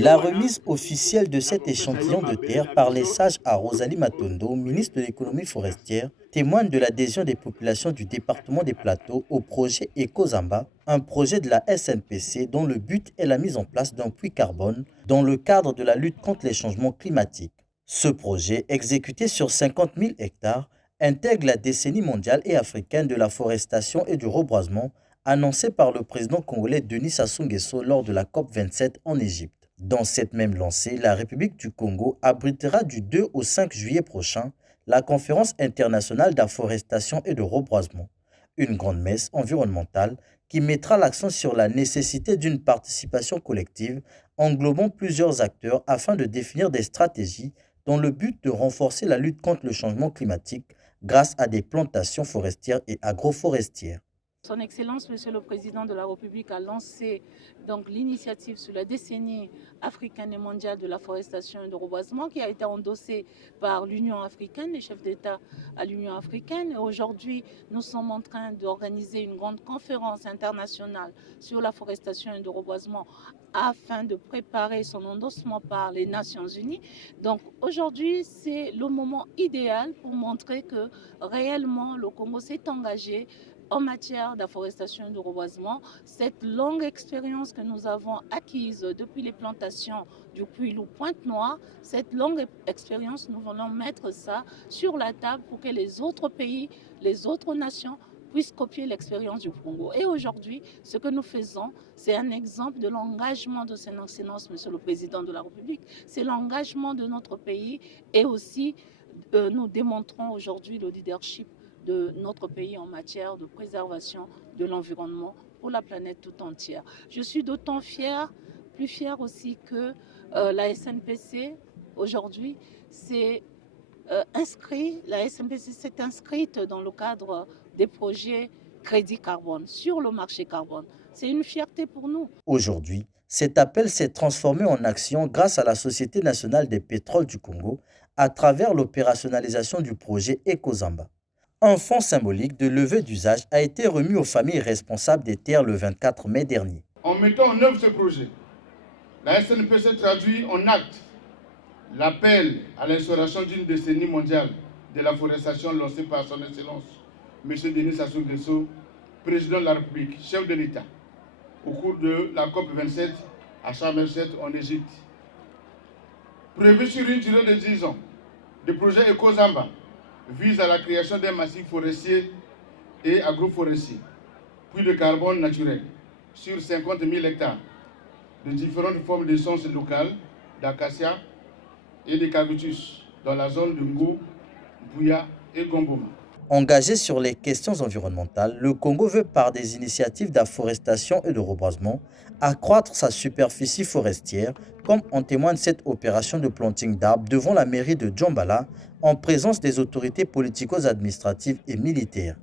La remise officielle de cet échantillon de terre par les sages à Rosalie Matondo, ministre de l'économie forestière, témoigne de l'adhésion des populations du département des Plateaux au projet EcoZamba, un projet de la SNPC dont le but est la mise en place d'un puits carbone dans le cadre de la lutte contre les changements climatiques. Ce projet, exécuté sur 50 000 hectares, intègre la décennie mondiale et africaine de la forestation et du reboisement annoncée par le président congolais Denis Sassou Nguesso lors de la COP27 en Égypte. Dans cette même lancée, la République du Congo abritera du 2 au 5 juillet prochain la conférence internationale d'afforestation et de reboisement, une grande messe environnementale qui mettra l'accent sur la nécessité d'une participation collective englobant plusieurs acteurs afin de définir des stratégies dans le but de renforcer la lutte contre le changement climatique grâce à des plantations forestières et agroforestières. Son Excellence, Monsieur le Président de la République, a lancé donc l'initiative sur la décennie africaine et mondiale de la forestation et de reboisement qui a été endossée par l'Union africaine, les chefs d'État à l'Union africaine. Et aujourd'hui, nous sommes en train d'organiser une grande conférence internationale sur la forestation et le reboisement afin de préparer son endossement par les Nations Unies. Donc aujourd'hui, c'est le moment idéal pour montrer que réellement le Congo s'est engagé en matière d'afforestation et de reboisement. Cette longue expérience que nous avons acquise depuis les plantations du Puy-Loup Pointe-Noire, cette longue expérience, nous voulons mettre ça sur la table pour que les autres pays, les autres nations puissent copier l'expérience du Congo. Et aujourd'hui, ce que nous faisons, c'est un exemple de l'engagement de son Excellence, Monsieur le Président de la République. C'est l'engagement de notre pays et aussi nous démontrons aujourd'hui le leadership de notre pays en matière de préservation de l'environnement pour la planète tout entière. Je suis d'autant fière, plus fière aussi que la SNPC aujourd'hui s'est la SNPC s'est inscrite dans le cadre des projets crédit carbone sur le marché carbone. C'est une fierté pour nous. Aujourd'hui, cet appel s'est transformé en action grâce à la Société nationale des pétroles du Congo à travers l'opérationnalisation du projet EcoZamba. Un fonds symbolique de levée d'usage a été remis aux familles responsables des terres le 24 mai dernier. En mettant en œuvre ce projet, la SNPC traduit en acte l'appel à l'instauration d'une décennie mondiale de la forestation lancée par son Excellence M. Denis Sassou Nguesso, président de la République, chef de l'État, au cours de la COP27 à Sharm el-Sheikh en Égypte. Prévu sur une durée de 10 ans, le projet EcoZamba vise à la création d'un massif forestier et agroforestier, puits de carbone naturel, sur 50 000 hectares, de différentes formes d'essence locales, d'acacia et d'eucalyptus, dans la zone de Ngo, Bouya et Gomboma. Engagé sur les questions environnementales, le Congo veut, par des initiatives d'afforestation et de reboisement, accroître sa superficie forestière, comme en témoigne cette opération de planting d'arbres devant la mairie de Djambala, en présence des autorités politico-administratives et militaires.